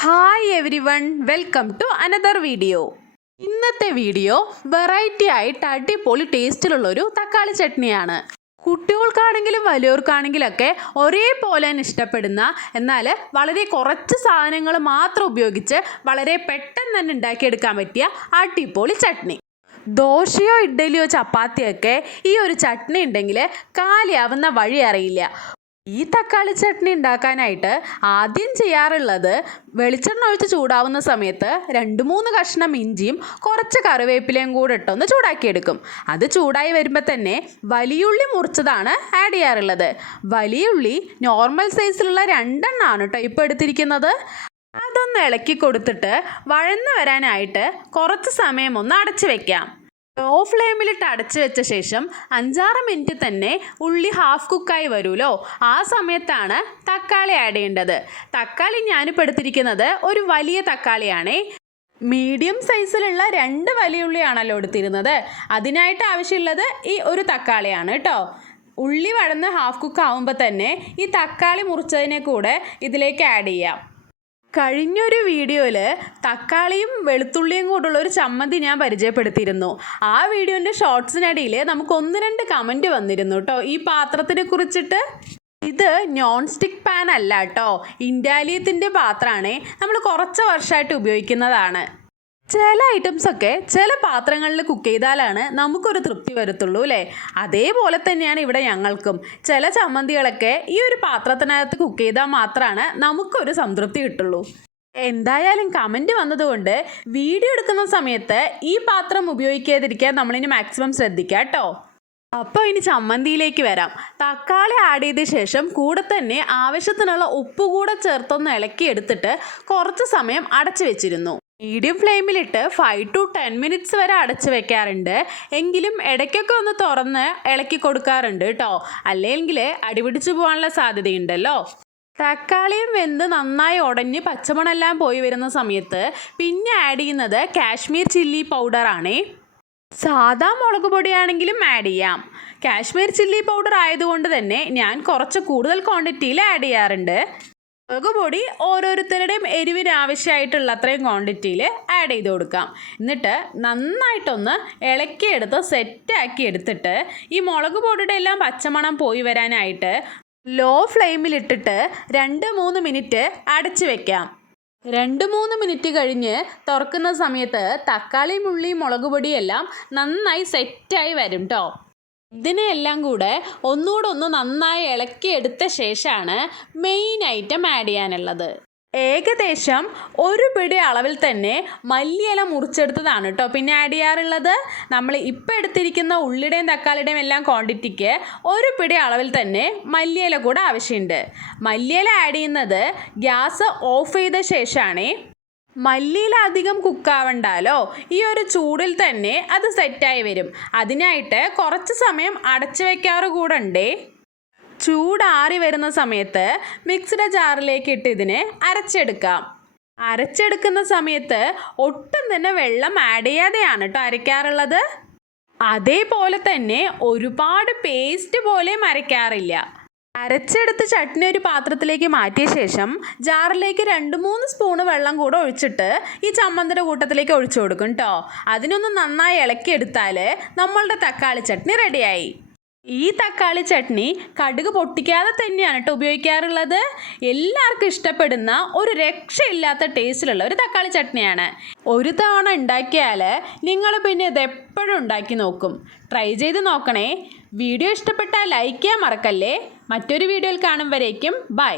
Hi everyone, welcome to another video. ഇന്നത്തെ video variety ആയിട്ട് അടിപൊളി ടേസ്റ്റിലുള്ളൊരു തക്കാളി ചട്നിയാണ്. കുട്ടികൾക്കാണെങ്കിലും വലിയവർക്കാണെങ്കിലൊക്കെ ഒരേപോലെ തന്നെ ഇഷ്ടപ്പെടുന്ന, എന്നാൽ വളരെ കുറച്ച് സാധനങ്ങൾ മാത്രം ഉപയോഗിച്ച് വളരെ പെട്ടെന്ന് തന്നെ ഉണ്ടാക്കിയെടുക്കാൻ പറ്റിയ അടിപൊളി ചട്നി. ദോശയോ ഇഡ്ഡലിയോ ചപ്പാത്തിയൊക്കെ ഈ ഒരു ചട്നി ഉണ്ടെങ്കിൽ കാലിയാവുന്ന വഴി അറിയില്ല. ഈ തക്കാളി ചട്നി ഉണ്ടാക്കാനായിട്ട് ആദ്യം ചെയ്യാറുള്ളത്, വെളിച്ചെണ്ണ ഒഴിച്ച് ചൂടാവുന്ന സമയത്ത് 2-3 കഷ്ണം ഇഞ്ചിയും കുറച്ച് കറിവേപ്പിലയും കൂടെ ഇട്ടൊന്ന് ചൂടാക്കിയെടുക്കും. അത് ചൂടായി വരുമ്പോൾ തന്നെ വലിയുള്ളി മുറിച്ചതാണ് ആഡ് ചെയ്യാറുള്ളത്. വലിയുള്ളി നോർമൽ സൈസിലുള്ള 2 എണ്ണമാണ് കേട്ടോ ഇപ്പോൾ എടുത്തിരിക്കുന്നത്. അതൊന്ന് ഇളക്കി കൊടുത്തിട്ട് വഴന്ന് വരാനായിട്ട് കുറച്ച് സമയം ഒന്ന് അടച്ചു വെക്കാം. ലോ ഫ്ലെയിമിലിട്ട് അടച്ചു വെച്ച ശേഷം 5-6 മിനിറ്റ് തന്നെ ഉള്ളി ഹാഫ് കുക്കായി വരുമല്ലോ, ആ സമയത്താണ് തക്കാളി ആഡ് ചെയ്യേണ്ടത്. തക്കാളി ഞാനിപ്പോൾ എടുത്തിരിക്കുന്നത് ഒരു വലിയ തക്കാളിയാണേ. മീഡിയം സൈസിലുള്ള 2 വലിയ ഉള്ളിയാണല്ലോ എടുത്തിരുന്നത്. അതിനായിട്ട് ആവശ്യമുള്ളത് ഈ ഒരു തക്കാളിയാണ് കേട്ടോ. ഉള്ളി വഴന്ന് ഹാഫ് കുക്ക് ആവുമ്പോൾ തന്നെ ഈ തക്കാളി മുറിച്ചതിനെ കൂടെ ഇതിലേക്ക് ആഡ് ചെയ്യാം. കഴിഞ്ഞൊരു വീഡിയോയിൽ തക്കാളിയും വെളുത്തുള്ളിയും കൂടുള്ള ഒരു ചമ്മന്തി ഞാൻ പരിചയപ്പെടുത്തിയിരുന്നു. ആ വീഡിയോൻ്റെ ഷോർട്സിനിടയിൽ നമുക്ക് 1-2 കമൻറ്റ് വന്നിരുന്നു കേട്ടോ ഈ പാത്രത്തിനെ കുറിച്ചിട്ട്. ഇത് നോൺ സ്റ്റിക്ക് പാൻ അല്ല കേട്ടോ, ഇൻഡാലിയത്തിൻ്റെ പാത്രമാണ്. നമ്മൾ കുറച്ച് വർഷമായിട്ട് ഉപയോഗിക്കുന്നതാണ്. ചില ഐറ്റംസൊക്കെ ചില പാത്രങ്ങളിൽ കുക്ക് ചെയ്താലാണ് നമുക്കൊരു തൃപ്തി വരത്തുള്ളൂ അല്ലേ? അതേപോലെ തന്നെയാണ് ഇവിടെ ഞങ്ങൾക്കും. ചില ചമ്മന്തികളൊക്കെ ഈ ഒരു പാത്രത്തിനകത്ത് കുക്ക് ചെയ്താൽ മാത്രമാണ് നമുക്കൊരു സംതൃപ്തി കിട്ടുള്ളൂ. എന്തായാലും കമൻറ്റ് വന്നതുകൊണ്ട് വീഡിയോ എടുക്കുന്ന സമയത്ത് ഈ പാത്രം ഉപയോഗിക്കാതിരിക്കാൻ നമ്മളിനി മാക്സിമം ശ്രദ്ധിക്കാം കേട്ടോ. അപ്പോൾ ഇനി ചമ്മന്തിയിലേക്ക് വരാം. തക്കാളി ആഡ് ചെയ്ത ശേഷം കൂടെ തന്നെ ആവശ്യത്തിനുള്ള ഉപ്പ് കൂടെ ചേർത്തൊന്ന് ഇളക്കി എടുത്തിട്ട് കുറച്ച് സമയം അടച്ചു വെച്ചിരുന്നു. മീഡിയം ഫ്ലെയിമിലിട്ട് 5-10 മിനിറ്റ്സ് വരെ അടച്ചു വെക്കാറുണ്ട്. എങ്കിലും ഇടയ്ക്കൊക്കെ ഒന്ന് തുറന്ന് ഇളക്കി കൊടുക്കാറുണ്ട് കേട്ടോ, അല്ലെങ്കിൽ അടിപിടിച്ചു പോകാനുള്ള സാധ്യതയുണ്ടല്ലോ. തക്കാളിയും വെന്ത് നന്നായി ഉടഞ്ഞ് പച്ചമണെല്ലാം പോയി വരുന്ന സമയത്ത് പിന്നെ ആഡ് ചെയ്യുന്നത് കാശ്മീർ ചില്ലി പൗഡറാണേ. സാധാ മുളക് പൊടിയാണെങ്കിലും ആഡ് ചെയ്യാം. കാശ്മീർ ചില്ലി പൗഡർ ആയതുകൊണ്ട് തന്നെ ഞാൻ കുറച്ച് കൂടുതൽ ക്വാണ്ടിറ്റിയിൽ ആഡ് ചെയ്യാറുണ്ട്. മുളക് പൊടി ഓരോരുത്തരുടെയും എരിവിന് ആവശ്യമായിട്ടുള്ള അത്രയും ക്വാണ്ടിറ്റിയിൽ ആഡ് ചെയ്ത് കൊടുക്കാം. എന്നിട്ട് നന്നായിട്ടൊന്ന് ഇളക്കിയെടുത്ത് സെറ്റാക്കി എടുത്തിട്ട് ഈ മുളക് പൊടിയുടെ എല്ലാം പച്ചമണം പോയി വരാനായിട്ട് ലോ ഫ്ലെയിമിലിട്ടിട്ട് 2-3 മിനിറ്റ് അടച്ചു വെക്കാം. 2-3 മിനിറ്റ് കഴിഞ്ഞ് തുറക്കുന്ന സമയത്ത് തക്കാളി, ഉള്ളി, മുളക് പൊടിയെല്ലാം നന്നായി സെറ്റായി വരും കേട്ടോ. ഇതിനെല്ലാം കൂടെ ഒന്നുകൂടെ നന്നായി ഇളക്കിയെടുത്ത ശേഷമാണ് മെയിൻ ഐറ്റം ആഡ് ചെയ്യാനുള്ളത്. ഏകദേശം 1 പിടി അളവിൽ തന്നെ മല്ലിയില മുറിച്ചെടുത്തതാണ് കേട്ടോ പിന്നെ ആഡ് ചെയ്യാറുള്ളത്. നമ്മൾ ഇപ്പോൾ എടുത്തിരിക്കുന്ന ഉള്ളിയുടെയും തക്കാളിയുടെയും എല്ലാം ക്വാണ്ടിറ്റിക്ക് 1 പിടി അളവിൽ തന്നെ മല്ലിയില കൂടെ ആവശ്യമുണ്ട്. മല്ലിയില ആഡ് ചെയ്യുന്നത് ഗ്യാസ് ഓഫ് ചെയ്ത ശേഷമാണ്. മല്ലിയില അധികം കുക്കാവണ്ടല്ലോ, ഈ ഒരു ചൂടിൽ തന്നെ അത് സെറ്റായി വരും. അതിനായിട്ട് കുറച്ച് സമയം അടച്ചു വയ്ക്കാറ് കൂടെ ഉണ്ടേ. ചൂടാറി വരുന്ന സമയത്ത് മിക്സിയുടെ ജാറിലേക്ക് ഇട്ട് ഇതിനെ അരച്ചെടുക്കാം. അരച്ചെടുക്കുന്ന സമയത്ത് ഒട്ടും തന്നെ വെള്ളം ആഡ് ചെയ്യാതെയാണ് കേട്ടോ അരയ്ക്കാറുള്ളത്. അതേപോലെ തന്നെ ഒരുപാട് പേസ്റ്റ് പോലെയും അരയ്ക്കാറില്ല. അരച്ചെടുത്ത് ചട്നി ഒരു പാത്രത്തിലേക്ക് മാറ്റിയ ശേഷം ജാറിലേക്ക് 2-3 സ്പൂണ് വെള്ളം കൂടെ ഒഴിച്ചിട്ട് ഈ ചമ്മന്തിയുടെ കൂട്ടത്തിലേക്ക് ഒഴിച്ചു കൊടുക്കും കേട്ടോ. അതിനൊന്ന് നന്നായി ഇളക്കിയെടുത്താൽ നമ്മളുടെ തക്കാളി ചട്നി റെഡിയായി. ഈ തക്കാളി ചട്നി കടുക് പൊട്ടിക്കാതെ തന്നെയാണ് കേട്ടോ ഉപയോഗിക്കാറുള്ളത്. എല്ലാവർക്കും ഇഷ്ടപ്പെടുന്ന ഒരു രക്ഷയില്ലാത്ത ടേസ്റ്റിലുള്ള ഒരു തക്കാളി ചട്നിയാണ്. ഒരു തവണ ഉണ്ടാക്കിയാൽ നിങ്ങൾ പിന്നെ ഇതെപ്പോഴും ഉണ്ടാക്കി നോക്കും. ട്രൈ ചെയ്ത് നോക്കണേ. വീഡിയോ ഇഷ്ടപ്പെട്ടാൽ ലൈക്ക് ചെയ്യാൻ മറക്കല്ലേ. മറ്റൊരു വീഡിയോയിൽ കാണും വരേക്കും ബൈ.